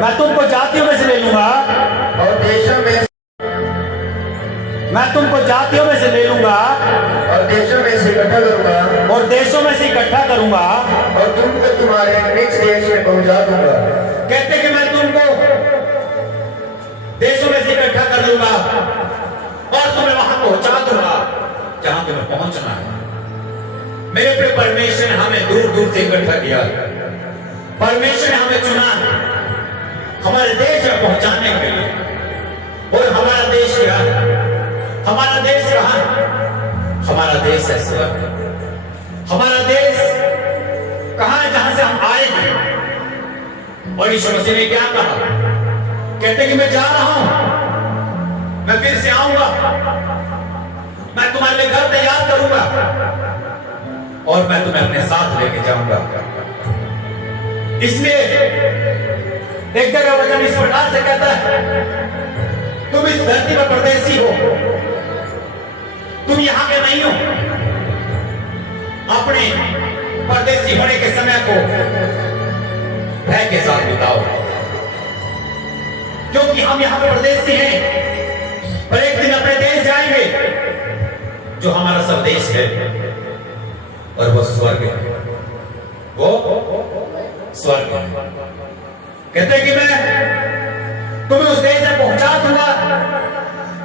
मैं तुमको जातियों में से ले लूंगा और देशों में मैं तुमको जातियों में से ले लूंगा और देशों में से इकट्ठा करूंगा और देशों में से इकट्ठा करूंगा और तुमको तुम्हारे निज देश में पहुंचा दूंगा। कहते कि मैं तुमको देशों में से इकट्ठा कर लूंगा और तुम्हें वहां पहुंचा दूंगा जहां तुम्हें पहुंचना है। मेरे प्रिय परमेश्वर ने हमें दूर दूर से इकट्ठा किया। परमेश्वर ने हमें चुना हमारे देश में पहुंचाने के लिए। और हमारा देश क्या है? हमारा देश कहां है? हमारा देश है स्वर्ग। हमारा देश कहां है? जहां से हम आए हैं। और यीशु मसीह ने क्या कहा? कहते कि मैं जा रहा हूं, मैं फिर से आऊंगा, मैं तुम्हारे लिए घर तैयार करूंगा और मैं तुम्हें अपने साथ लेके जाऊंगा। इसलिए एक जगह वचन इस प्रकार से कहता है, तुम इस धरती पर परदेसी हो, तुम यहां के नहीं हो। अपने परदेसी होने के समय को भय के साथ बिताओ, क्योंकि हम यहां पर परदेसी हैं और एक दिन अपने देश जाएंगे जो हमारा स्वदेश है और वो स्वर्ग है। वो स्वर्ग है। कहते हैं कि मैं तुम्हें उस देश में पहुंचा दूंगा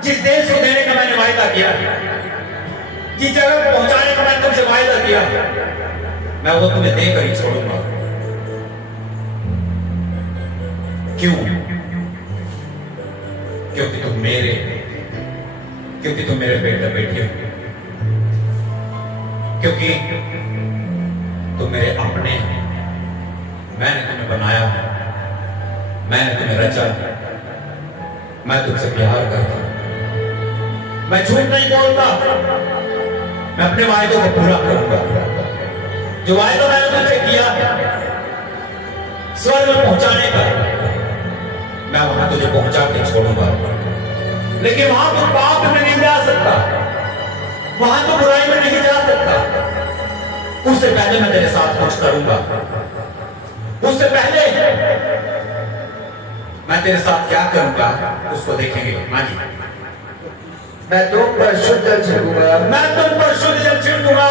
जिस देश को देने का मैंने वायदा किया, जिस जगह को पहुंचाने का मैंने तुमसे वायदा किया, मैं वो तुम्हें देकर ही छोड़ूंगा। क्यों? क्योंकि तुम मेरे बेटा बेटी हो, क्योंकि तुम मेरे अपने हैं। मैंने तुम्हें बनाया, मैंने तुम्हें रचा, मैं तुमसे प्यार करता हूं। मैं झूठ नहीं बोलता, मैं अपने वायदों को पूरा करूंगा। जो वायदा मैंने तुमसे किया स्वर्ग में पहुंचाने का, मैं वहां तुझे पहुंचा के छोड़ूंगा। लेकिन वहां तो पाप में नहीं जा सकता, वहां तो बुराई में नहीं जा सकता। उससे पहले मैं तेरे साथ कुछ करूंगा। उससे पहले मैं तेरे साथ क्या करूंगा उसको देखेंगे। मां जी, मैं तुम पर शुद्ध जल छिड़कूंगा। मैं तुम पर शुद्ध जल छिड़कूंगा,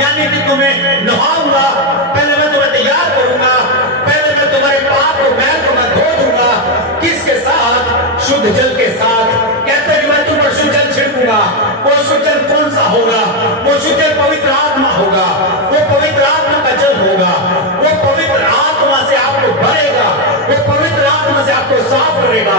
यानी कि तुम्हें नहाऊंगा। पहले मैं तुम्हें तैयार करूंगा, पहले मैं तुम्हारे पाप को मैल को मैं धो दूंगा। किसके साथ? शुद्ध जल के साथ। कहते हैं मैं तुम पर शुद्ध जल छिड़कूंगा। वो शुद्ध जल कौन सा होगा? वो शुद्ध जल पवित्र आत्मा होगा। वो पवित्र आत्मा का जल होगा। वो पवित्र आत्मा से आपको भरेगा, वो पवित्र आत्मा से आपको साफ करेगा।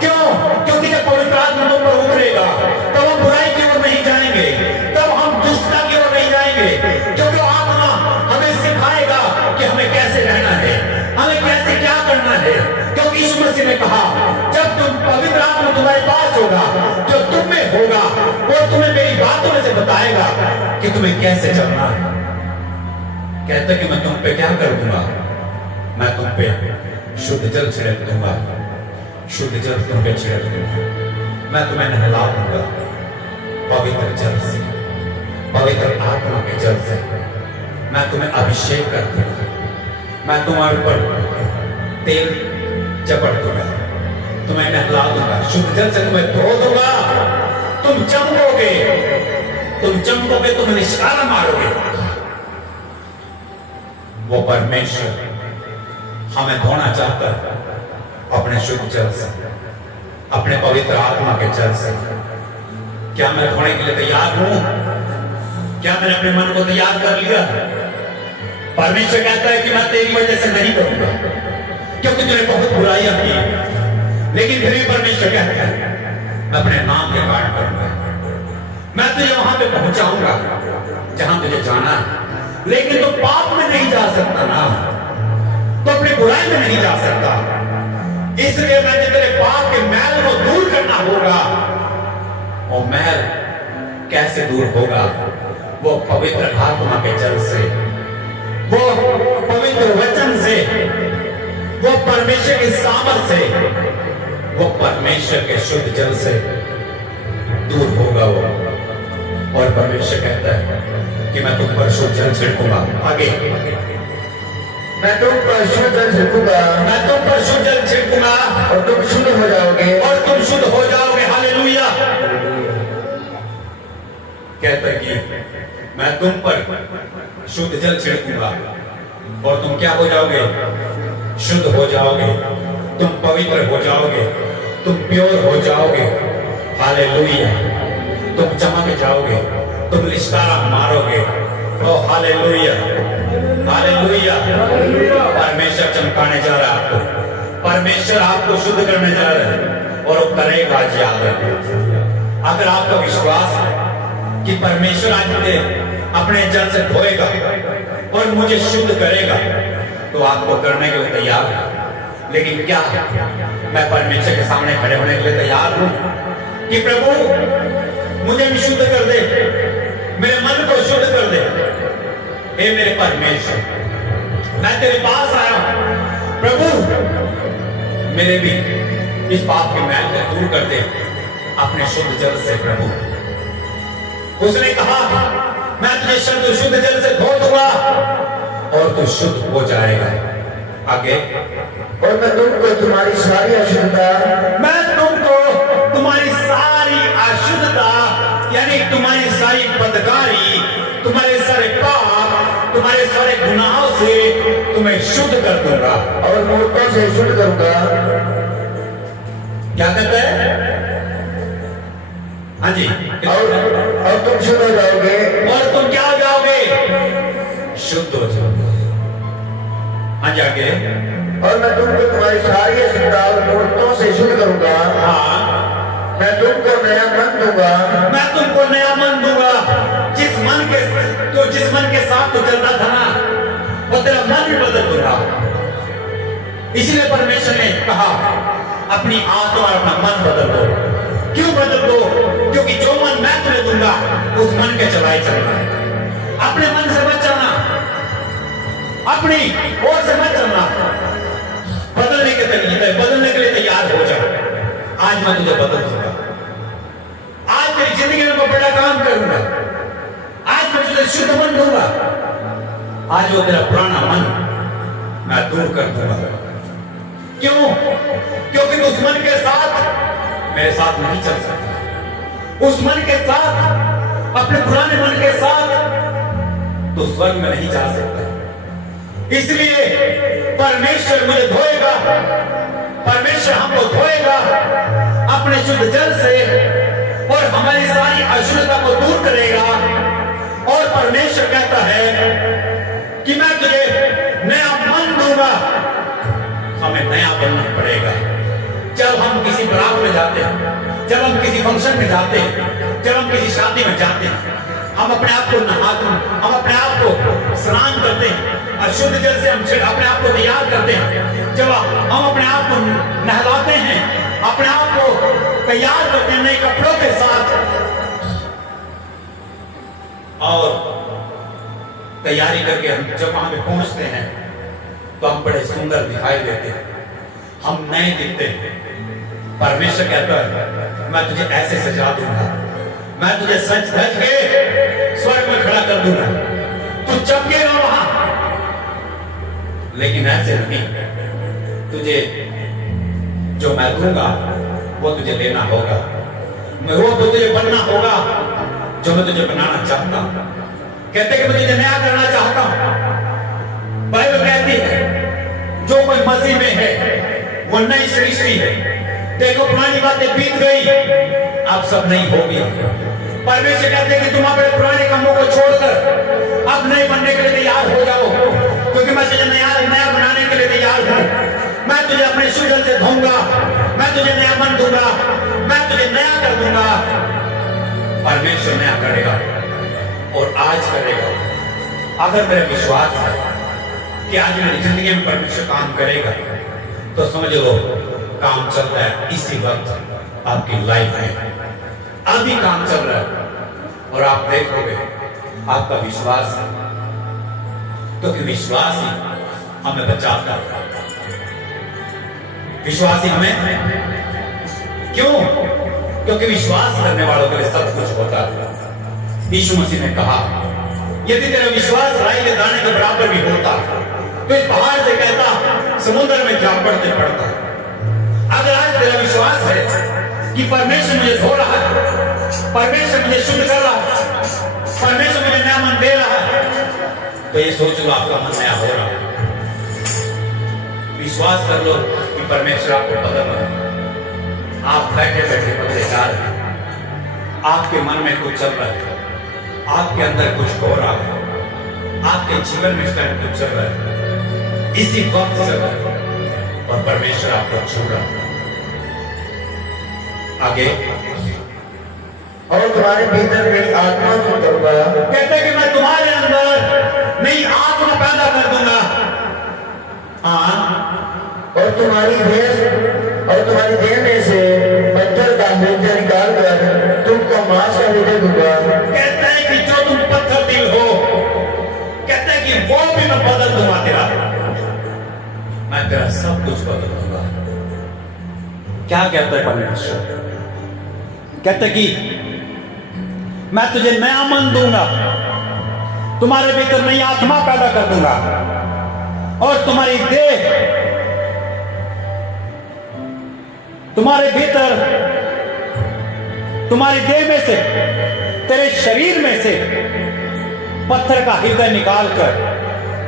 क्यों? क्योंकि जब पवित्र आत्मा तुम पर उतरेगा तब हम बुराई की ओर नहीं जाएंगे, तब हम दुष्टता की ओर नहीं जाएंगे, क्योंकि आत्मा हमें सिखाएगा कि हमें कैसे रहना है, हमें कैसे क्या करना है। क्योंकि यीशु मसीह ने कहा, जब तुम पवित्र आत्मा तुम्हारे पास होगा, जो तुम में होगा, वो तुम्हें मेरी बातों में से बताएगा कि तुम्हें कैसे चलना है। कहते कि मैं तुम पे क्या कर दूंगा? मैं तुम पे शुद्ध जल छिड़क दूंगा, शुद्ध जल तुम पे छिड़क दूंगा। मैं तुम्हें नहला दूंगा पवित्र जल से, पवित्र आत्मा के जल से। मैं तुम्हें अभिषेक कर दूंगा, मैं तुम्हारे ऊपर तेल चपड़ दूंगा, तुम्हें नहला दूंगा, शुद्ध जल से तुम्हें धो दूंगा। तुम चमकोगे, तुम चमकोगे, तुम निशाना मारोगे। वो परमेश्वर हमें धोना चाहता है अपने शुद्ध जल से, अपने पवित्र आत्मा के जल से। क्या मैं धोने के लिए तैयार हूं? क्या मैंने अपने मन को तैयार कर लिया? परमेश्वर कहता है कि मैं तेरी वजह से नहीं करूंगा, क्योंकि तूने बहुत बुराइयां की। लेकिन फिर भी परमेश्वर कहता है मैं अपने नाम के कारण करूंगा। मैं तुझे वहां पे पहुंचाऊंगा जहां तुझे जाना है। लेकिन तो पाप में नहीं जा सकता ना, तो अपनी बुराई में नहीं जा सकता। इसलिए मैंने तेरे पाप के मैल को दूर करना होगा। और मैल कैसे दूर होगा? वो पवित्र आत्मा के जल से, वो पवित्र वचन से, वो परमेश्वर की सामर्थ से, वो परमेश्वर के शुद्ध जल से दूर होगा वो। और परमेश्वर कहता है कि मैं तुम पर शुद्ध जल छिड़कूंगा। आगे, मैं तुम पर शुद्ध जल छिड़कूंगा, मैं तुम पर शुद्ध जल छिड़कूंगा। और तुम शुद्ध हो जाओगे। और तुम शुद्ध हो जाओगे। हालेलुया। कहता है कि मैं तुम पर शुद्ध जल छिड़कूंगा और तुम क्या हो जाओगे? शुद्ध हो जाओगे, तुम पवित्र हो जाओगे, तुम प्योर हो जाओगे। हालेलुया। तुम चमक जाओगे, तुम लिश्कारा मारोगे। ओ हालेलुया, हालेलुया। परमेश्वर चमकाने जा रहा है आपको, परमेश्वर आपको शुद्ध करने जा रहा है और वो करेगा। आज याद रखिए, अगर आपका विश्वास है कि परमेश्वर आज मुझे अपने जल से धोएगा और मुझे शुद्ध करेगा, तो आपको करने के लिए तैयार है। लेकिन क्या मैं परमेश्वर के सामने खड़े होने के लिए तैयार हूं कि प्रभु मुझे भी शुद्ध कर दे, मेरे मन को शुद्ध कर दे। हे मेरे परमेश्वर, मैं तेरे पास आया हूं, प्रभु मेरे भी इस पाप के मैल को दूर कर दे अपने शुद्ध जल से। प्रभु उसने कहा मैं तुझे शुद्ध जल से धो दूंगा और तू शुद्ध हो जाएगा। आगे, और मैं तुमको तुम्हारी सारी अशुद्धता, मैं तुमको तुम्हारी सारी अशुद्धता यानी तुम्हारी सारी बदकारी, तुम्हारे सारे पाप, तुम्हारे सारे गुनाहों से तुम्हें शुद्ध कर दूंगा और मूर्खों से शुद्ध करूंगा। क्या कहते हैं? हाँ जी। और तुम शुद्ध हो जाओगे। और तुम क्या हो जाओगे? शुद्ध हो जाओगे। हाँ जी, आगे। और मैं तुमको तुम्हारी सारी अशुद्धता और मूर्खों से शुद्ध करूंगा। हाँ, मैं तुमको नया मन दूंगा। मैं तुमको नया मन दूंगा। जिस मन के साथ तो चल रहा था ना, वो तेरा मन भी बदल दूंगा। इसलिए परमेश्वर ने कहा अपनी आत्मा और अपना मन बदल दो। क्यों बदल दो? क्योंकि जो मन मैं तुम्हें दूंगा उस मन के चलाए चलना है। अपने मन से मत चलना, अपनी ओर से मत चलना। बदलने के लिए तैयार हो जाओ। आज मैं तुझे बदल दूंगा। आज तेरी जिंदगी में मैं बड़ा काम करूंगा। आज मैं तुझे शुद्ध मन दूंगा। आज वो तेरा पुराना मन मैं दूर कर दूंगा। क्यों? क्योंकि उस मन के साथ मेरे साथ नहीं चल सकता। उस मन के साथ, अपने पुराने मन के साथ तो स्वर्ग में नहीं जा सकता। इसलिए परमेश्वर मुझे धोएगा, परमेश्वर हमको धोएगा अपने शुद्ध जल से और हमारी सारी अशुद्धता को दूर करेगा। और परमेश्वर कहता है कि मैं तुझे नया मन दूंगा। हमें नया बनना पड़ेगा। जब हम किसी बारात में जाते हैं, जब हम किसी फंक्शन में जाते हैं, जब हम किसी शादी में जाते हैं, हम अपने आप को हम अपने आप को स्नान करते हैं और शुद्ध जल से हम अपने आप को तैयार करते हैं। जब हम अपने आप को नहलाते हैं, अपने आप को तैयार करते हैं नए कपड़ों के साथ और तैयारी करके हम जब वहां पे पहुंचते हैं तो हम बड़े सुंदर दिखाई देते हैं, हम नए दिखते हैं। परमेश्वर कहता है मैं तुझे ऐसे सजा दूंगा, मैं तुझे सच धज के स्वर्ग में खड़ा कर दूंगा, तू चमकेगा वहां। लेकिन ऐसे नहीं, तुझे जो मैं दूंगा वो तुझे लेना होगा, वो तो तुझे बनना होगा जो मैं तुझे बनाना चाहता हूं। कहते कि मैं तुझे नया करना चाहता हूं। बाइबल कहती है जो कोई मसीह में है वो नई सृष्टि है। देखो पुरानी बातें बीत गई, अब सब नहीं होगी। परमेश्वर कहते हैं कि तुम अपने पुराने कामों को छोड़कर अब नए बनने के लिए तैयार हो जाओ, क्योंकि मैं तुझे नया बनाने के लिए तैयार हूं। मैं तुझे अपने शुद्ध जल से धोऊंगा, मैं तुझे नया मन दूंगा, मैं तुझे नया कर दूंगा। परमेश्वर नया करेगा और आज करेगा। अगर मेरा विश्वास है कि आज मेरी जिंदगी में परमेश्वर काम करेगा तो समझ लो काम चल रहा है इसी वक्त आपकी लाइफ में, अभी काम चल रहा है और आप देखोगे आपका विश्वास है, क्योंकि विश्वास ही हमें बचाता है। विश्वास ही हमें, क्यों? क्योंकि विश्वास करने वालों के लिए सब कुछ होता है। यीशु मसीह ने कहा यदि तेरा विश्वास राई के दाने के बराबर भी होता तो इस पहाड़ से कहता समुद्र में जा पड़ता। अगर तेरा विश्वास है कि परमेश्वर मुझे धो रहा है, परमेश्वर मुझे शुद्ध कर रहा है, परमेश्वर मुझे नया मन दे रहा है, तो ये सोच लो आपका मन नया हो रहा है। विश्वास कर लो कि परमेश्वर आपको बदल रहा है। आप बैठे बैठे बदले जा रहे हैं, आपके मन में कुछ चल रहा है, आपके अंदर कुछ हो रहा है, आपके जीवन में इस टाइम कुछ चल रहा है, इसी वक्त चल रहा है, और परमेश्वर आपको छू रहा है। आगे और तुम्हारे भीतर मेरी आत्मा को करूंगा। कहते हैं कि मैं तुम्हारे अंदर नई आत्मा पैदा कर दूंगा। हाँ, और तुम्हारी देह में से पत्थर का हृदय निकाल कर तुमको मांस का हृदय दूंगा। कहता है कि जो तुम पत्थर दिल हो, कहता है कि वो भी मैं बदल दूंगा तेरा, मैं तेरा सब कुछ बदल दूंगा। क्या कहता है परमेश्वर? कहता है कि मैं तुझे नया मन दूंगा, तुम्हारे भीतर नई आत्मा पैदा कर दूंगा, और तुम्हारी देह, तुम्हारे भीतर, तुम्हारी देह में से, तेरे शरीर में से पत्थर का हृदय निकाल कर,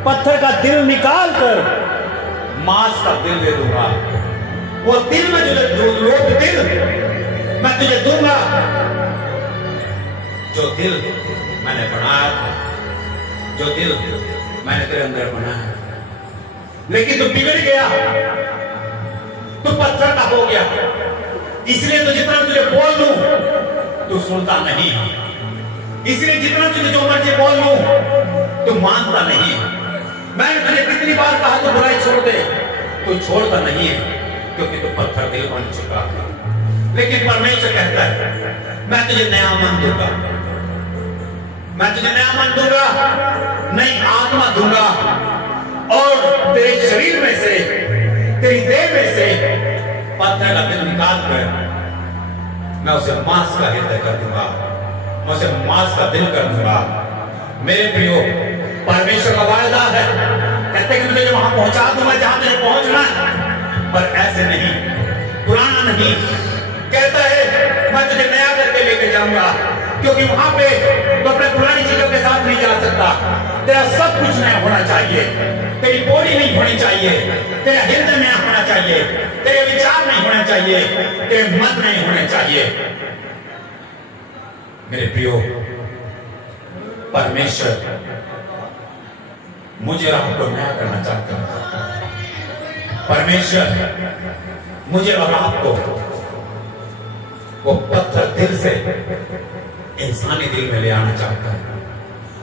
पत्थर का दिल निकाल कर मांस का दिल दे दूंगा। वो दिल में जो लोग दिल मैं तुझे दूंगा, जो दिल मैंने बनाया था, जो दिल मैंने तेरे अंदर बनाया, लेकिन तू बिगड़ गया, तू पत्थर का हो गया, इसलिए तो जितना तुझे बोल लूं तू सुनता नहीं, इसलिए जितना तुझे जो मर्जी बोल लूं तू मानता नहीं। मैंने तुझे कितनी बार कहा तू बुराई छोड़ दे, तू छोड़ता नहीं है, क्योंकि तू पत्थर दिल बन चुका है। लेकिन परमेश्वर कहता है मैं तुझे नया मन दूंगा, मैं तुझे नया मन दूंगा, नई आत्मा दूंगा, और तेरे शरीर में से, तेरी देह में से पत्थर का दिल निकाल कर मैं उसे मांस का हृदय कर दूंगा, मैं उसे मांस का दिल कर दूंगा। मेरे प्रियो, परमेश्वर का वायदा है, कहते हैं कि मुझे वहां पहुंचा दूंगा जहां तुझे पहुंचना, पर ऐसे नहीं, पुराना नहीं। कहता है मैं तुझे नया करके लेके जाऊंगा, क्योंकि वहां पे तो अपने पुरानी चीजों के साथ नहीं जा सकता। तेरा सब कुछ नया होना चाहिए, तेरी बोली नहीं होनी चाहिए, तेरा हृदय नया होना चाहिए, तेरे विचार नहीं होने चाहिए, तेरे मत नहीं होने चाहिए। मेरे प्रियो, परमेश्वर मुझे और आपको नया करना चाहता है। परमेश्वर मुझे और आपको वो पत्थर दिल से इंसानी दिल में ले आना चाहता है,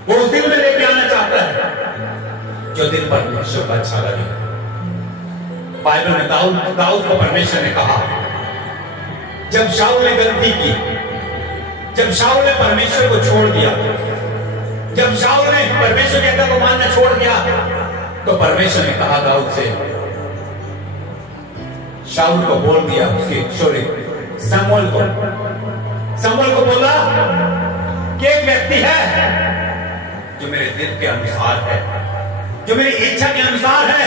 वो उस दिल में लेके आना चाहता है जो दिल परमेश्वर का अच्छा लगे। बाइबल में दाऊद को परमेश्वर ने कहा, जब शाऊल ने गलती की, जब शाऊल ने परमेश्वर को छोड़ दिया, जब शाऊल ने परमेश्वर की आज्ञा को मानना छोड़ दिया, तो परमेश्वर ने कहा दाऊद से, शाऊल को बोल दिया, उसके शमूएल को बोला कि एक व्यक्ति है जो मेरे दिल के अनुसार है, जो मेरी इच्छा के अनुसार है,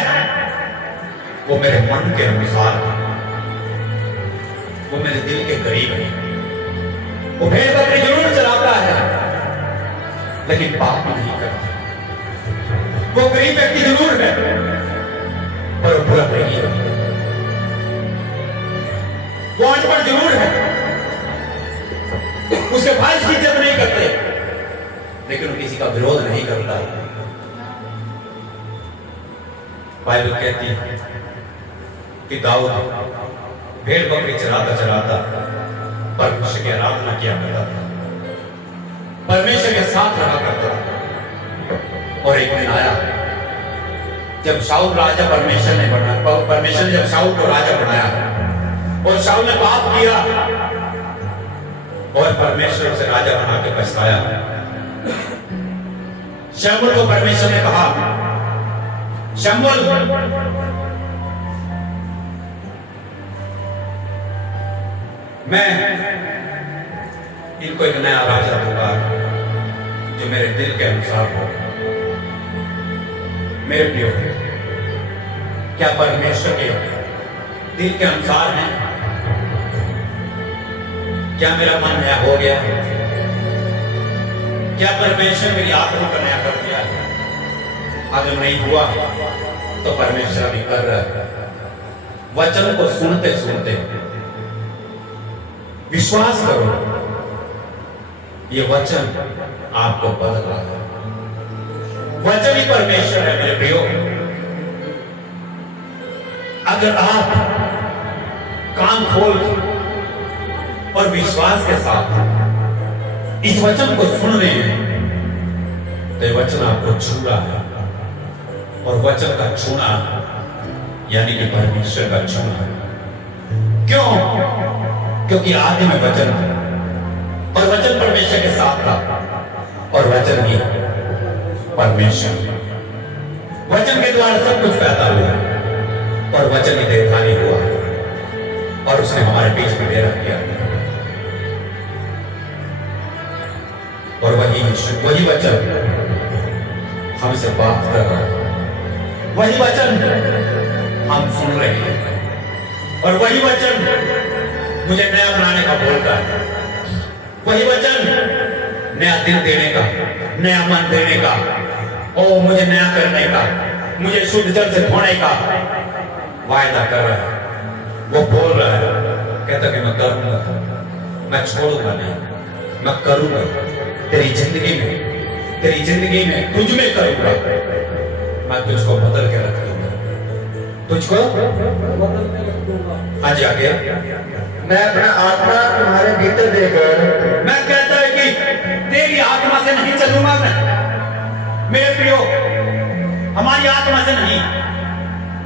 वो मेरे मन के अनुसार है, वो मेरे दिल के करीब है, वो भेड़ बकरी जरूर चलाता है लेकिन पाप नहीं करता, वो गरीब व्यक्ति जरूर है पर वो बुरा नहीं है, वो अनपढ़ जरूर है, उसके भाई की इज्जत नहीं करते, लेकिन वो किसी का विरोध नहीं करता। बाइबल कहती है कि दाऊद भेड़ बकरी चराता चराता परमेश्वर की आराधना किया करता था, परमेश्वर के साथ रहा करता था। और एक दिन आया जब शाऊल राजा परमेश्वर ने जब शाऊल को राजा बनाया और शाऊल ने पाप किया और परमेश्वर से राजा बना के पछताया। शमूएल को परमेश्वर ने कहा, शमूएल मैं इनको एक नया राजा दूंगा जो मेरे दिल के अनुसार हो। मेरे प्रियो, क्या परमेश्वर के दिल के अनुसार हैं? क्या मेरा मन नया हो गया? क्या परमेश्वर मेरी आत्मा को नया कर दिया है? अगर नहीं हुआ तो परमेश्वर अभी कर रहा है। वचन को सुनते सुनते विश्वास करो, ये वचन आपको बदल रहा है। वचन ही परमेश्वर है मेरे प्रियो। अगर आप कान खोल और विश्वास के साथ इस वचन को सुन रहे हैं तो ये वचन आपको छू रहा है। और वचन का छूना यानी कि परमेश्वर का छूना। क्यों? क्योंकि आदि में वचन था और वचन परमेश्वर के साथ था और वचन ही परमेश्वर। वचन के द्वारा सब कुछ पैदा हुआ और वचन ही देहधारी हुआ और उसने हमारे बीच में डेरा किया। और वही वचन हमसे बात कर रहा है, वही वचन हम सुन रहे हैं और वही वचन मुझे नया बनाने का बोलता है। वही वचन नया दिल देने का, नया मन देने का, ओ मुझे नया करने का, मुझे शुद्ध जल से धोने का वायदा कर रहा है। वो बोल रहा है, कहता कि मैं करूंगा, मैं छोड़ूंगा नहीं, मैं करूंगा तेरी जिंदगी में तुझ में करूंगा। मैं तुझको बदल के रख दूंगा, तुझको बदल के रख दूंगा। आज आगे मैं अपना आत्मा तुम्हारे भीतर देकर, मैं कहता है कि तेरी आत्मा से नहीं चलूंगा मैं। मेरे प्रियो, हमारी आत्मा से नहीं,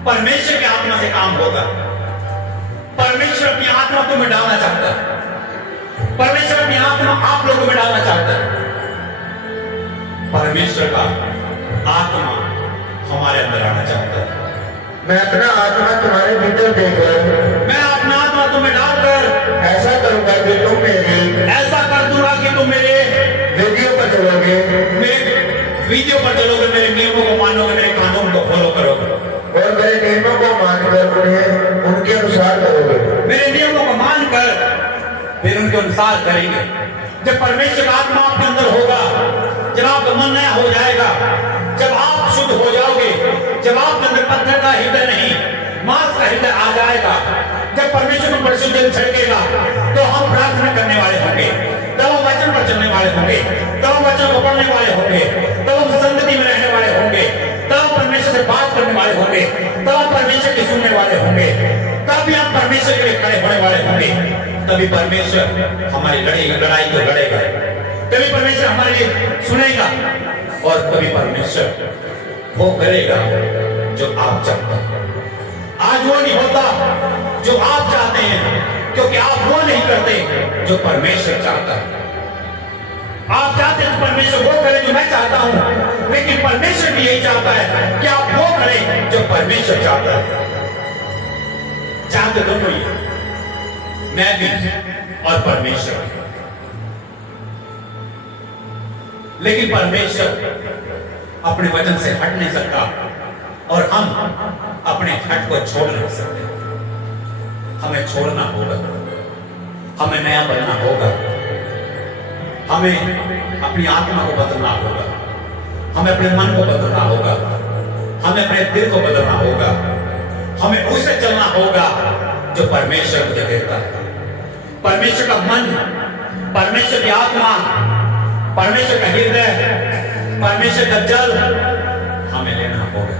परमेश्वर की आत्मा से काम होगा। परमेश्वर अपनी आत्मा तुम्हें डालना चाहता है। परमेश्वर अपनी आत्मा आप लोगों में डालना चाहता है। परमेश्वर का आत्मा हमारे अंदर आना चाहता है। मैं अपना आत्मा तुम्हारे भीतर देकर, मैं अपना आत्मा तुम्हें डालकर ऐसा करूंगा कि तुम मेरी, ऐसा कर दूंगा कि तुम मेरे विधियों पर चलोगे, मेरे विधियों पर चलोगे, मेरे नियमों को मानोगे, मेरे कानून को फॉलो करोगे और मेरे नियमों को मानकर उन्हें उनके अनुसार करोगे। मेरे नियमों को मानकर फिर उनके अनुसार करेंगे। जब परमेश्वर का आत्मा आपके अंदर होगा, जब आपका मन नया हो जाएगा, जब आप शुद्ध हो जाओगे, जब आपके अंदर पत्थर का हृदय नहीं मांस का हृदय आ जाएगा, जब परमेश्वर को परिशुद्ध जल छिड़केगा तो हम प्रार्थना करने वाले होंगे, तब हम वचन पर चलने वाले होंगे, तब हम वचन को पढ़ने वाले होंगे, तब हम संगति में रहने वाले होंगे, तब हम परमेश्वर से बात करने वाले होंगे, तब हम परमेश्वर की सुनने वाले होंगे, तभी हम परमेश्वर के लिए खड़े होने वाले होंगे। तभी परमेश्वर हमारी लड़ाई को लड़ेगा, तभी परमेश्वर हमारे लिए सुनेगा और तभी परमेश्वर वो करेगा जो आप चाहते हैं। आज वो नहीं होता जो आप चाहते हैं, क्योंकि आप वो नहीं करते जो परमेश्वर चाहता है। आप चाहते हैं परमेश्वर वो करे जो मैं चाहता हूं, लेकिन परमेश्वर भी यही चाहता है कि आप वो करें जो परमेश्वर चाहता है। चाहते दोनों ही, मैं भी और परमेश्वर भी। लेकिन परमेश्वर अपने वचन से हट नहीं सकता और हम अपने हट को छोड़ नहीं सकते। हमें छोड़ना होगा, हमें नया बनना होगा, हमें अपनी आत्मा को बदलना होगा, हमें अपने मन को बदलना होगा, हमें अपने दिल को बदलना होगा, हमें उससे चलना होगा जो परमेश्वर मुझे देता है। परमेश्वर का मन, परमेश्वर की आत्मा, परमेश्वर का हृदय, परमेश्वर का जल हमें लेना होगा।